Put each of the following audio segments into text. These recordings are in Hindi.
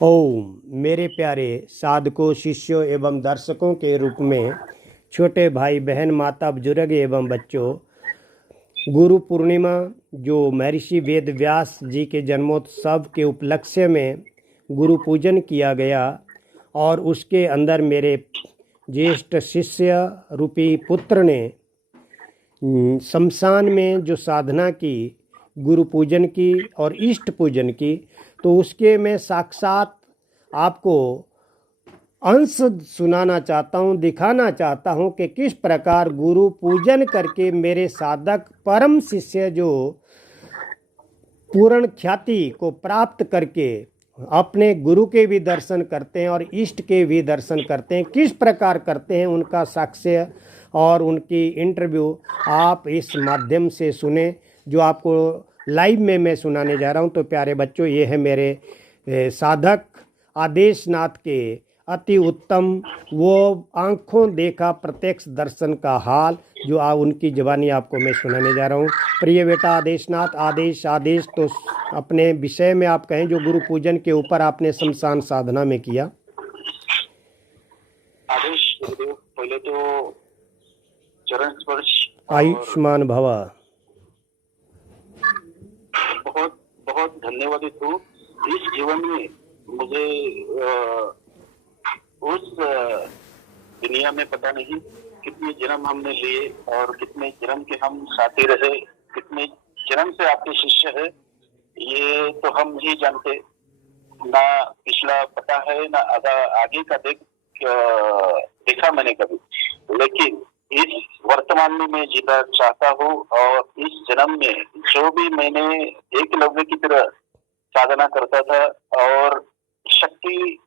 ओम मेरे प्यारे साधकों, शिष्यों एवं दर्शकों के रूप में छोटे भाई बहन, माता बुजुर्ग एवं बच्चों, गुरु पूर्णिमा जो महर्षि वेद व्यास जी के जन्मोत्सव के उपलक्ष्य में गुरु पूजन किया गया और उसके अंदर मेरे ज्येष्ठ शिष्य रूपी पुत्र ने शमशान में जो साधना की, गुरु पूजन की और इष्ट पूजन की, तो उसके मैं साक्षात आपको अंश सुनाना चाहता हूँ, दिखाना चाहता हूँ कि किस प्रकार गुरु पूजन करके मेरे साधक परम शिष्य जो पूर्ण ख्याति को प्राप्त करके अपने गुरु के भी दर्शन करते हैं और इष्ट के भी दर्शन करते हैं, किस प्रकार करते हैं उनका साक्ष्य और उनकी इंटरव्यू आप इस माध्यम से सुने, जो आपको लाइव में मैं सुनाने जा रहा हूं। तो प्यारे बच्चों, ये है मेरे साधक आदेशनाथ के अति उत्तम वो आंखों देखा प्रत्यक्ष दर्शन का हाल, जो उनकी ज़बानी आपको मैं सुनाने जा रहा हूँ। प्रिय बेटा आदेशनाथ, आदेश आदेश तो अपने विषय में आप कहें जो गुरु पूजन के ऊपर आपने शमशान साधना में किया। आदेश गुरुदेव, पहले तो चरण स्पर्श आयुष्मान भवा। बहुत बहुत धन्यवादित हूँ। इस जीवन में मुझे उस दुनिया में पता नहीं कितने जन्म हमने लिए और कितने जन्म के हम साथी रहे, कितने जन्म से आपके शिष्य है, ये तो हम नहीं जानते। ना पिछला पता है, ना आगे का देखा मैंने कभी। लेकिन इस वर्तमान में मैं जीना चाहता हूँ और इस जन्म में जो भी मैंने एकलव्य की तरह साधना करता था, और शक्ति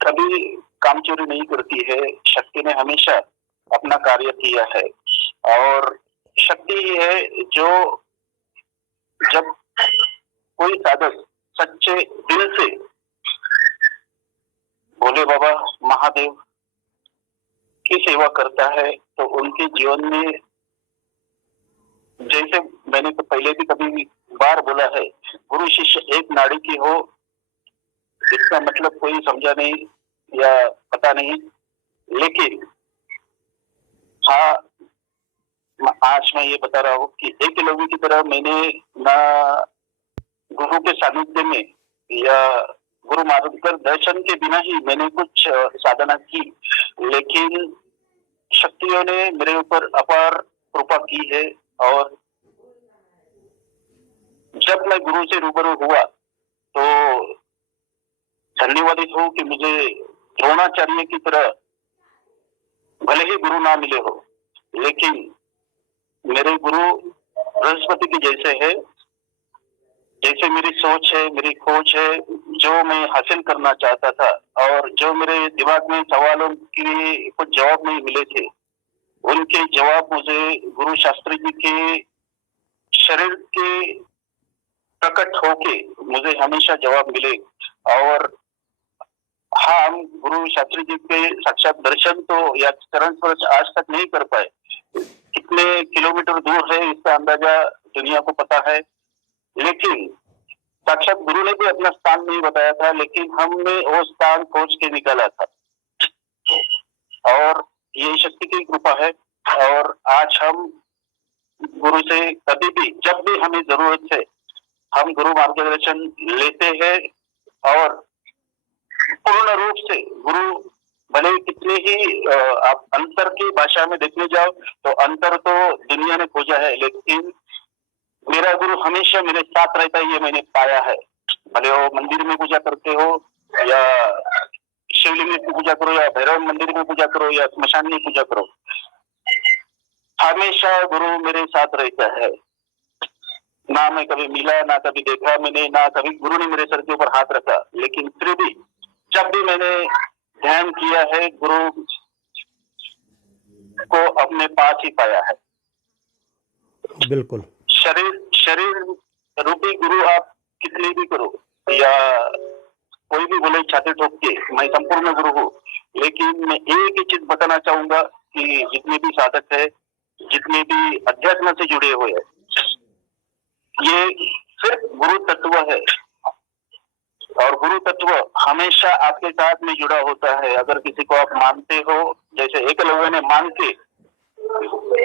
कभी कामचोरी नहीं करती है, शक्ति ने हमेशा अपना कार्य किया है। और शक्ति ही है जो जब कोई साधक सच्चे दिल से भोले बाबा महादेव की सेवा करता है, तो उनके जीवन में, जैसे मैंने तो पहले भी कभी बार बोला है, गुरु शिष्य एक नाड़ी की हो, इसका मतलब कोई समझा नहीं या पता नहीं। लेकिन हाँ, आज मैं ये बता रहा हूँ कि एकलव्य की तरह मैंने ना गुरु के सानिध्य में या गुरु मार्गदर्शन दर्शन के बिना ही मैंने कुछ साधना की, लेकिन शक्तियों ने मेरे ऊपर अपार कृपा की है। और जब मैं गुरु से रूबरू हुआ तो धन्यवादित हूँ कि मुझे द्रोणाचार्य की तरह भले ही गुरु ना मिले हो, लेकिन मेरे गुरु बृहस्पति के जैसे है। जैसे मेरी सोच है, मेरी खोज है, जो मैं हासिल करना चाहता था और जो मेरे दिमाग में सवालों के कुछ जवाब नहीं मिले थे, उनके जवाब मुझे गुरु शास्त्री जी के शरीर के प्रकट होके मुझे हमेशा जवाब मिले। और हाँ, हम गुरु शास्त्री जी के साक्षात दर्शन तो या चरण स्पर्श आज तक नहीं कर पाए। कितने किलोमीटर दूर है इसका अंदाजा दुनिया को पता है, लेकिन साक्षात गुरु ने भी अपना स्थान नहीं बताया था, लेकिन हमने वो स्थान खोज के निकाला था। और ये शक्ति की कृपा है। और आज हम गुरु से कभी भी, जब भी हमें जरूरत है, हम गुरु मार्गदर्शन लेते हैं। और पूर्ण रूप से गुरु, भले कितने ही आप अंतर की भाषा में देखने जाओ तो अंतर तो दुनिया ने खोजा है, लेकिन मेरा गुरु हमेशा मेरे साथ रहता है, ये मैंने पाया है। भले वो मंदिर में पूजा करते हो या शिवलिंग की पूजा करो या भैरव मंदिर में पूजा करो या स्मशान में पूजा करो, हमेशा गुरु मेरे साथ रहता है। ना मैं कभी मिला, ना कभी देखा मैंने, ना कभी गुरु ने मेरे सर के ऊपर हाथ रखा, लेकिन फिर भी जब भी मैंने ध्यान किया है, गुरु को अपने पास ही पाया है। बिल्कुल। शरीर रूपी गुरु आप कितने भी करो या कोई भी बोले छाती ठोक के मैं संपूर्ण गुरु हूँ, लेकिन मैं एक ही चीज बताना चाहूंगा कि जितने भी साधक है, जितने भी अध्यात्म से जुड़े हुए हैं, ये सिर्फ गुरु तत्व है। और गुरु तत्व हमेशा आपके साथ में जुड़ा होता है। अगर किसी को आप मानते हो, जैसे एकलव्य ने मान के,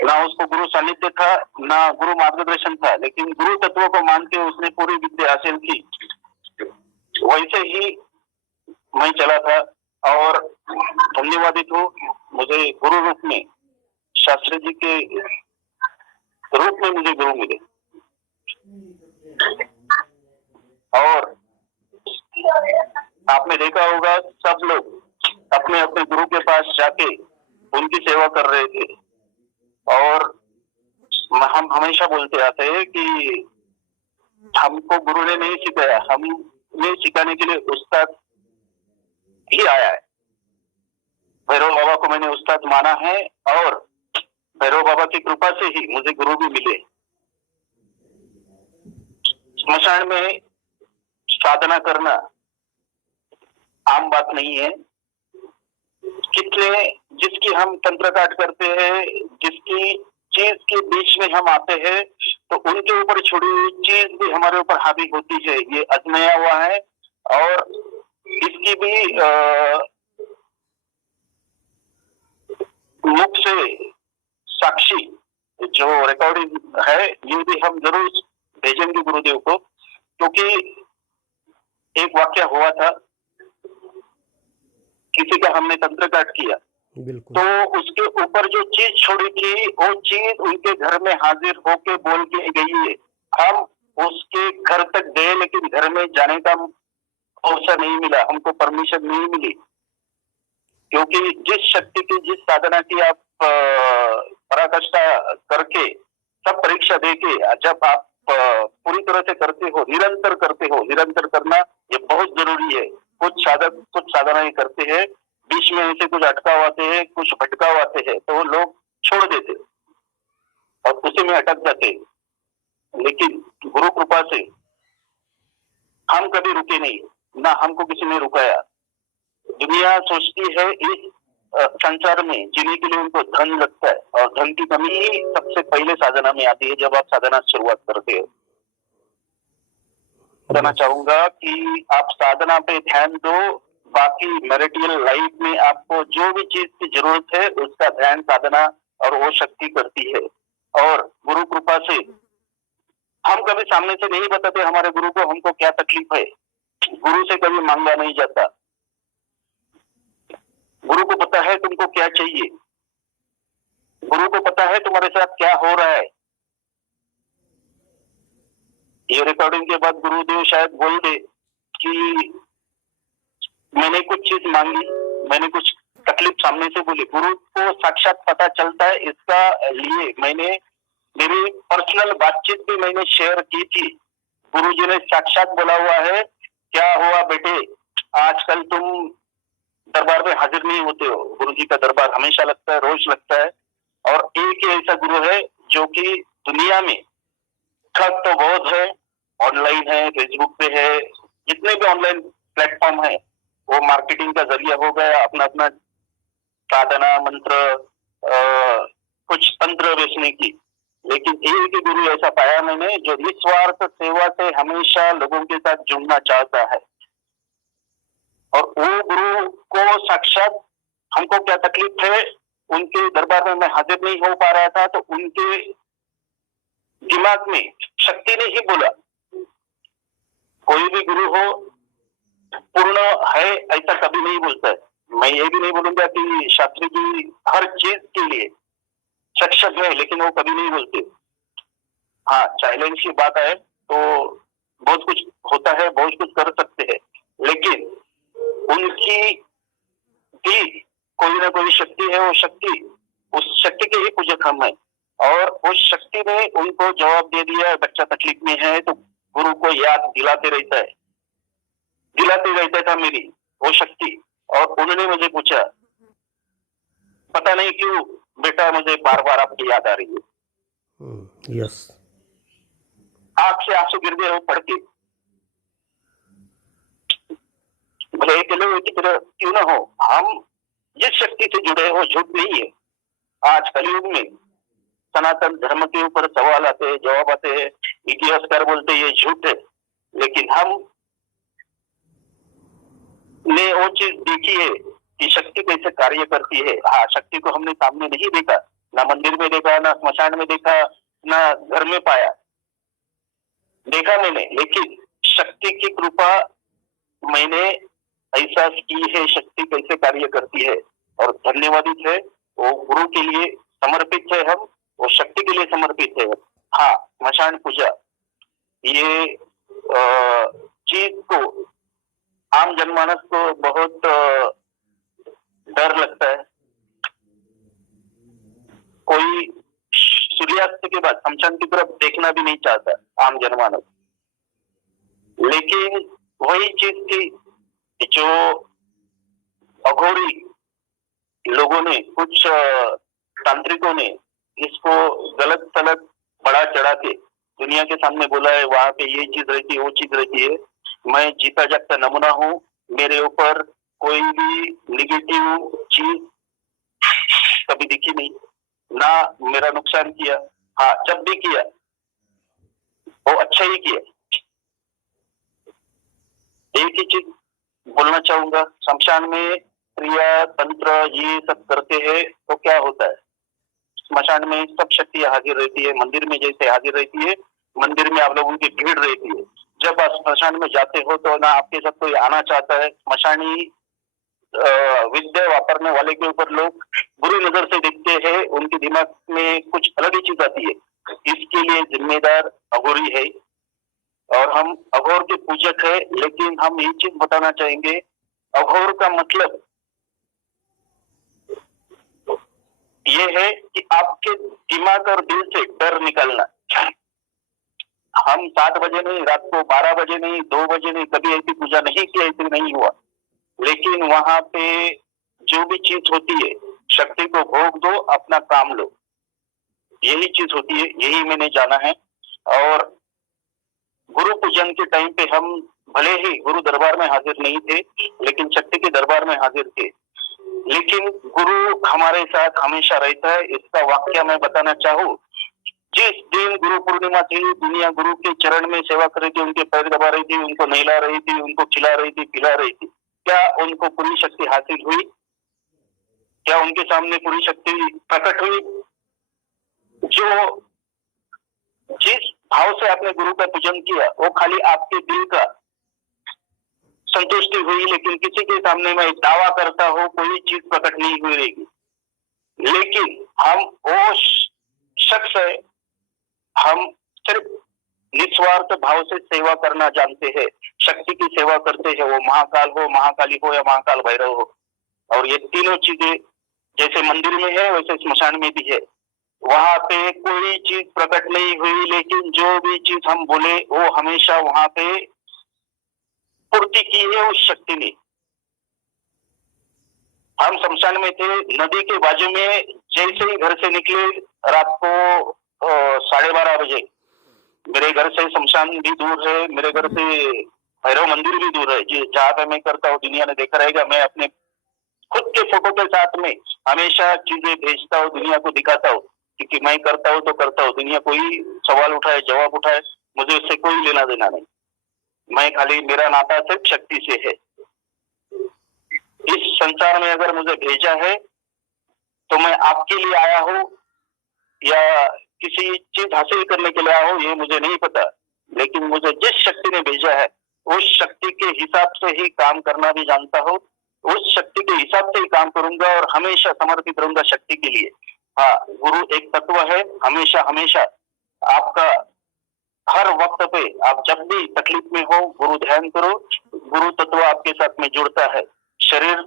ना उसको गुरु सानिध्य था ना गुरु मार्गदर्शन था, लेकिन गुरु तत्व को मान के उसने पूरी विद्या हासिल की। वैसे ही मैं चला था और धन्यवादित हूँ, मुझे गुरु रूप में, शास्त्री जी के रूप में मुझे गुरु मिले। और आपने देखा होगा सब लोग अपने अपने गुरु के पास जाके उनकी सेवा कर रहे थे। और हम हमेशा बोलते आते हैं कि हमको गुरु ने नहीं सिखाया, हमें सिखाने के लिए उस्ताद ही आया है। भैरव बाबा को मैंने उस्ताद माना है और भैरव बाबा की कृपा से ही मुझे गुरु भी मिले। स्मशान में साधना करना आम बात नहीं है। कितने जिसकी हम तंत्र काट करते हैं, जिसकी चीज के बीच में हम आते हैं, तो उनके ऊपर छोड़ी हुई चीज भी हमारे ऊपर हावी होती है। ये अजमाया हुआ है और इसकी भी मुख से साक्षी जो रिकॉर्डिंग है, ये भी हम जरूर भेजेंगे गुरुदेव को। क्योंकि एक वाक्य हुआ था, किसी का हमने तंत्र काट किया, तो उसके ऊपर जो चीज छोड़ी थी वो चीज उनके घर में हाजिर होके बोल के गई है। हम उसके घर तक गए लेकिन घर में जाने का अवसर नहीं मिला, हमको परमिशन नहीं मिली। क्योंकि जिस शक्ति की, जिस साधना की आप पराकाष्ठा करके सब परीक्षा देके जब आप पूरी तरह से करते हो, निरंतर करते हो, निरंतर करना ये बहुत जरूरी है। कुछ साधक कुछ साधनाएं करते हैं, बीच में ऐसे कुछ अटकाव आते हैं, कुछ भटकाव आते हैं, तो वो लोग छोड़ देते और उसी में अटक जाते। लेकिन गुरु कृपा से हम कभी रुके नहीं, ना हमको किसी ने रुकाया। दुनिया सोचती है इस संसार में जीने के लिए उनको धन लगता है, और धन की कमी ही सबसे पहले साधना में आती है जब आप साधना शुरुआत करते हो। बताना चाहूंगा कि आप साधना पे ध्यान दो, बाकी मैरिटल लाइफ में आपको जो भी चीज की जरूरत है उसका ध्यान साधना और वो शक्ति करती है। और गुरु कृपा से हम कभी सामने से नहीं बताते हमारे गुरु को हमको क्या तकलीफ है, गुरु से कभी मांगा नहीं जाता। गुरु को पता है तुमको क्या चाहिए, गुरु को पता है तुम्हारे साथ क्या हो रहा है। ये रिकॉर्डिंग के बाद गुरुदेव शायद बोल दे कि मैंने कुछ चीज मांगी, मैंने कुछ तकलीफ सामने से बोली। गुरु को साक्षात पता चलता है, इसका लिए मैंने मेरी पर्सनल बातचीत भी मैंने शेयर की थी। गुरुजी ने साक्षात बोला हुआ है, क्या हुआ बेटे, आजकल तुम दरबार में हाजिर नहीं होते हो। गुरुजी का दरबार हमेशा लगता है, रोज लगता है। और एक ही ऐसा गुरु है जो कि दुनिया में ठग तो बहुत है, ऑनलाइन है, फेसबुक पे है, जितने भी ऑनलाइन प्लेटफॉर्म है वो मार्केटिंग का जरिया हो गया, अपना अपना साधना मंत्र कुछ तंत्र बेचने की। लेकिन एक ही गुरु ऐसा पाया मैंने जो निस्वार्थ सेवा से हमेशा लोगों के साथ जुड़ना चाहता है। और वो गुरु को साक्षात हमको क्या तकलीफ है, उनके दरबार में मैं हाजिर नहीं हो पा रहा था, तो उनके दिमाग में शक्ति ने ही बोला। कोई भी गुरु हो पूर्ण है ऐसा कभी नहीं बोलता है। मैं ये भी नहीं बोलूंगा कि शास्त्री जी हर चीज के लिए सक्षम है, लेकिन वो कभी नहीं बोलते। हाँ, चैलेंज की बात है तो बहुत कुछ होता है, बहुत कुछ कर सकते हैं, लेकिन उनकी भी कोई ना कोई शक्ति है। वो शक्ति, उस शक्ति के ही पूजक हम है, और उस शक्ति ने उनको जवाब दे दिया। बच्चा तकलीफ में है तो गुरु को याद दिलाते रहता था मेरी वो शक्ति। और उन्होंने मुझे पूछा, पता नहीं क्यों बेटा मुझे बार बार आपकी याद आ रही है। यस, आंख से आंसू गिर गए वो पढ़ के। भले अकेले की तरह क्यों ना हो, हम जिस शक्ति से जुड़े हो झूठ नहीं है। आज कलयुग में सनातन धर्म के ऊपर सवाल आते हैं, जवाब आते हैं, इतिहासकार बोलते हैं ये झूठ है, लेकिन हम ने वो चीज देखी है कि शक्ति कैसे कार्य करती है। हाँ, शक्ति को हमने सामने नहीं देखा, ना मंदिर में देखा, ना स्मशान में देखा, ना घर में पाया, देखा मैंने, लेकिन शक्ति की कृपा मैंने एहसास की है, शक्ति कैसे कार्य करती है, और धन्यवादित है। वो गुरु के लिए समर्पित है हम, वो शक्ति के लिए समर्पित है। हाँ, स्मशान पूजा ये चीज को आम जनमानस को बहुत डर लगता है। कोई सूर्यास्त के बाद शमशान की तरफ देखना भी नहीं चाहता आम जनमानस। लेकिन वही चीज थी जो अघोरी लोगों ने, कुछ तांत्रिकों ने इसको गलत सलत बढ़ा चढ़ा के दुनिया के सामने बोला है, वहां पे ये चीज रहती है, वो चीज रहती है। मैं जीता जागता नमूना हूँ, मेरे ऊपर कोई भी निगेटिव चीज कभी दिखी नहीं, ना मेरा नुकसान किया। हाँ, जब भी किया वो अच्छा ही किया। एक ही चीज बोलना चाहूंगा, शमशान में क्रिया तंत्र ये सब करते हैं तो क्या होता है, स्मशान में सब शक्तियां हाजिर रहती है, मंदिर में जैसे हाजिर रहती है, मंदिर में आप लोगों की भीड़ रहती है। जब आप स्मशान में जाते हो तो ना आपके साथ कोई आना चाहता है। स्मशानी विद्या वापरने वाले के ऊपर लोग बुरी नजर से देखते हैं, उनके दिमाग में कुछ अलग ही चीज आती है। इसके लिए जिम्मेदार अघोरी है और हम अघोर के पूजक है। लेकिन हम ये चीज बताना चाहेंगे, अघोर का मतलब ये है कि आपके दिमाग और दिल से डर निकलना। हम 7 बजे नहीं, रात को 12 बजे नहीं, 2 बजे नहीं, कभी ऐसी पूजा नहीं की, ऐसी नहीं हुआ। लेकिन वहां पे जो भी चीज होती है, शक्ति को भोग दो, अपना काम लो, यही चीज होती है, यही मैंने जाना है। और गुरु पूजन के टाइम पे हम भले ही गुरु दरबार में हाजिर नहीं थे, लेकिन शक्ति के दरबार में हाजिर थे। लेकिन गुरु हमारे साथ हमेशा रहता है। इसका वाक्य मैं बताना चाहूँ, जिस दिन गुरु पूर्णिमा थी, दुनिया गुरु के चरण में सेवा कर रही थी, उनके पैर दबा रही थी, उनको नहला रही थी, उनको खिला रही थी, पिला रही थी। क्या उनको पूरी शक्ति हासिल हुई? क्या उनके सामने पूरी शक्ति प्रकट हुई? जो जिस भाव से आपने गुरु का पूजन किया, वो खाली आपके दिल का संतुष्टि हुई, लेकिन किसी के सामने मैं दावा करता हूँ कोई चीज प्रकट नहीं हुई रहेगी। लेकिन हम वो शख्स है, हम सिर्फ निस्वार्थ भाव से सेवा करना जानते हैं, शक्ति की सेवा करते हैं। वो महाकाल हो, महाकाली हो, या महाकाल भैरव हो। और ये तीनों चीजें जैसे मंदिर में है वैसे स्मशान में भी है। वहां पे कोई चीज प्रकट नहीं हुई, लेकिन जो भी चीज हम बोले वो हमेशा वहां पे पूर्ति की है उस शक्ति ने। हम शमशान में थे, नदी के बाजू में, जैसे ही घर से निकले रात को 12:30 बजे, मेरे घर से शमशान भी दूर है, मेरे घर से भैरव मंदिर भी दूर है। जहाँ पे मैं करता हूँ दुनिया ने देखा रहेगा, मैं अपने खुद के फोटो के साथ में हमेशा चीजें भेजता हूँ, दुनिया को दिखाता हूँ, क्योंकि मैं करता हूँ तो करता हूँ। दुनिया कोई सवाल उठाए, जवाब उठाए, मुझे उससे कोई लेना देना नहीं। मैं खाली, मेरा नाता सिर्फ शक्ति से है। इस संसार में अगर मुझे भेजा है तो मैं आपके लिए आया हूँ या किसी चीज हासिल करने के लिए आया हूँ, ये मुझे नहीं पता। लेकिन मुझे जिस शक्ति ने भेजा है उस शक्ति के हिसाब से ही काम करना भी जानता हूँ, उस शक्ति के हिसाब से ही काम करूंगा और हमेशा समर्पित रहूंगा शक्ति के लिए। हाँ, गुरु एक तत्व है, हमेशा हमेशा आपका हर वक्त पे, आप जब भी तकलीफ में हो, गुरु ध्यान करो, गुरु तत्व आपके साथ में जुड़ता है। शरीर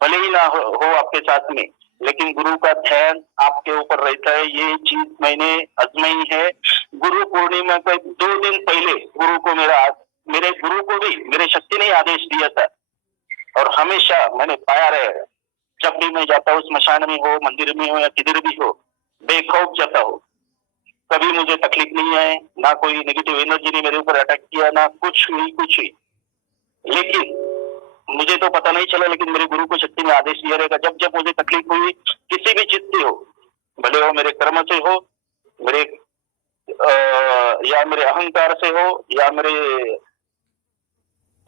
भले ही ना हो आपके साथ में, लेकिन गुरु का ध्यान आपके ऊपर रहता है। ये चीज मैंने आजमाई है। गुरु पूर्णिमा के 2 दिन पहले मेरे गुरु को भी मेरे शक्ति ने आदेश दिया था, और हमेशा मैंने पाया रहे, जब भी मैं जाता हूँ, स्मशान में हो, मंदिर में हो, या किधर भी हो, बेखौफ जाता हूँ। कभी मुझे तकलीफ नहीं है, ना कोई नेगेटिव एनर्जी ने मेरे ऊपर अटैक किया, ना कुछ ही। लेकिन मुझे तो पता नहीं चला, लेकिन मेरे गुरु को शक्ति में आदेश दिया रहेगा, जब जब मुझे तकलीफ हुई, किसी भी चीज से हो, भले हो मेरे कर्म से हो, मेरे या मेरे अहंकार से हो, या मेरे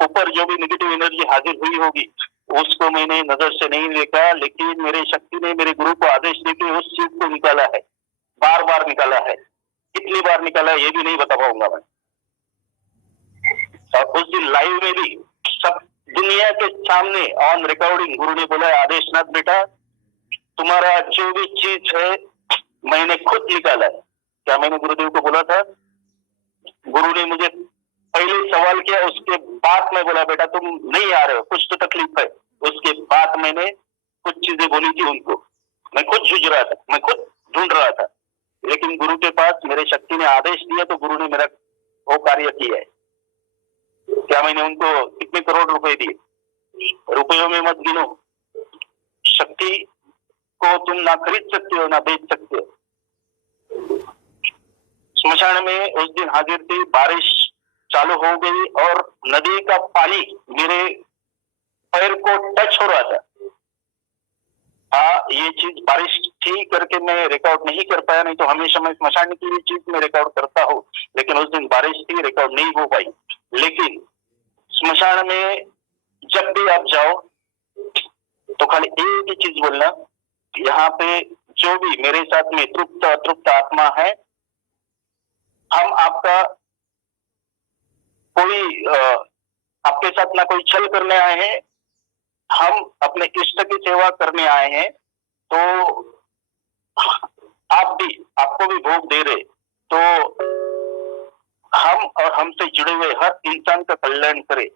ऊपर जो भी नेगेटिव एनर्जी हाजिर हुई होगी उसको मैंने नजर से नहीं देखा, लेकिन मेरे शक्ति ने मेरे गुरु को आदेश देके उस चीज को निकाला है, बार बार निकाला है। कितनी बार निकाला है ये भी नहीं बता पाऊंगा मैं। और उस दिन लाइव में भी सब दुनिया के सामने ऑन रिकॉर्डिंग गुरु ने बोला, आदेशनाथ बेटा तुम्हारा जो भी चीज है मैंने खुद निकाला है। क्या मैंने गुरुदेव को बोला था? गुरु ने मुझे पहले सवाल किया, उसके बाद मैं बोला बेटा तुम नहीं आ रहे हो, कुछ तो तकलीफ है। उसके बाद मैंने कुछ चीजें बोली थी उनको। मैं खुद जूझ रहा था, मैं खुद ढूंढ रहा था, लेकिन गुरु के पास मेरे शक्ति ने आदेश दिया तो गुरु ने मेरा वो कार्य किया है। क्या मैंने उनको कितने करोड़ रुपए दिए? रुपयों में मत गिनो। शक्ति को तुम ना खरीद सकते हो ना बेच सकते हो। स्मशान में उस दिन हाजिर थी, बारिश चालू हो गई और नदी का पानी मेरे पैर को टच हो रहा था। हाँ, ये चीज बारिश थी करके मैं रिकॉर्ड नहीं कर पाया, नहीं तो हमेशा मैं स्मशान की ये चीज में रिकॉर्ड करता हूँ, लेकिन उस दिन बारिश थी, रिकॉर्ड नहीं हो पाई। लेकिन स्मशान में जब भी आप जाओ तो खाली एक ही चीज बोलना, यहाँ पे जो भी मेरे साथ में तृप्त अतृप्त आत्मा है, हम आपका कोई आपके साथ ना कोई छल करने आए हैं, हम अपने इष्ट की सेवा करने आए हैं। तो आपको भी भोग दे रहे, तो हम और हमसे जुड़े हुए हर इंसान का कल्याण करे,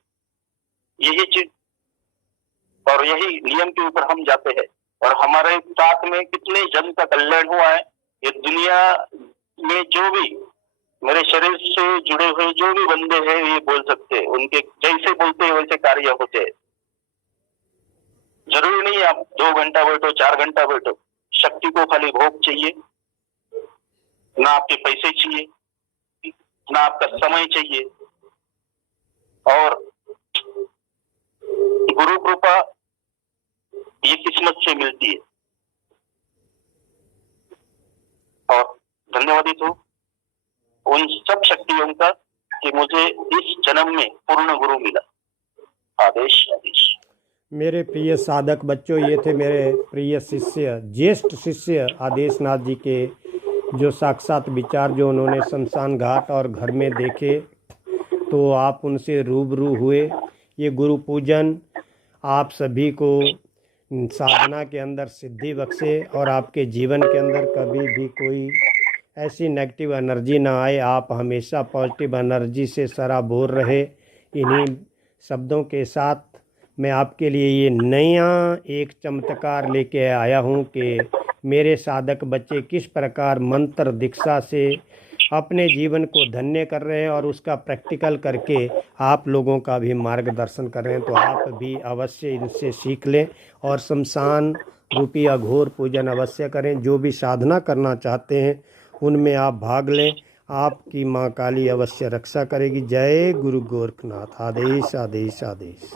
यही चीज और यही नियम के ऊपर हम जाते हैं। और हमारे साथ में कितने जन का कल्याण हुआ है, ये दुनिया में जो भी मेरे शरीर से जुड़े हुए जो भी बंदे हैं ये बोल सकते हैं, उनके जैसे बोलते हैं वैसे कार्य होते हैं। जरूरी नहीं आप 2 घंटा बैठो, 4 घंटा बैठो, शक्ति को खाली भोग चाहिए, ना आपके पैसे चाहिए, ना आपका समय चाहिए। और गुरु कृपा ये किस्मत से मिलती है। और धन्यवादित हूँ उन सब शक्तियों का कि मुझे इस जन्म में पूर्ण गुरु मिला। आदेश आदेश। मेरे प्रिय साधक बच्चों, ये थे मेरे प्रिय शिष्य, ज्येष्ठ शिष्य आदेशनाथ जी के, जो साक्षात विचार जो उन्होंने शमशान घाट और घर में देखे, तो आप उनसे रूबरू हुए। ये गुरु पूजन आप सभी को साधना के अंदर सिद्धि बख्शे और आपके जीवन के अंदर कभी भी कोई ऐसी नेगेटिव एनर्जी ना आए। आप हमेशा पॉजिटिव एनर्जी से सराबोर रहे। इन्हीं शब्दों के साथ मैं आपके लिए ये नया एक चमत्कार लेके आया हूँ कि मेरे साधक बच्चे किस प्रकार मंत्र दीक्षा से अपने जीवन को धन्य कर रहे हैं और उसका प्रैक्टिकल करके आप लोगों का भी मार्गदर्शन कर रहे हैं। तो आप भी अवश्य इनसे सीख लें और शमशान रूपी अघोर पूजन अवश्य करें। जो भी साधना करना चाहते हैं उनमें आप भाग लें, आपकी माँ काली अवश्य रक्षा करेगी। जय गुरु गोरखनाथ। आदेश आदेश आदेश।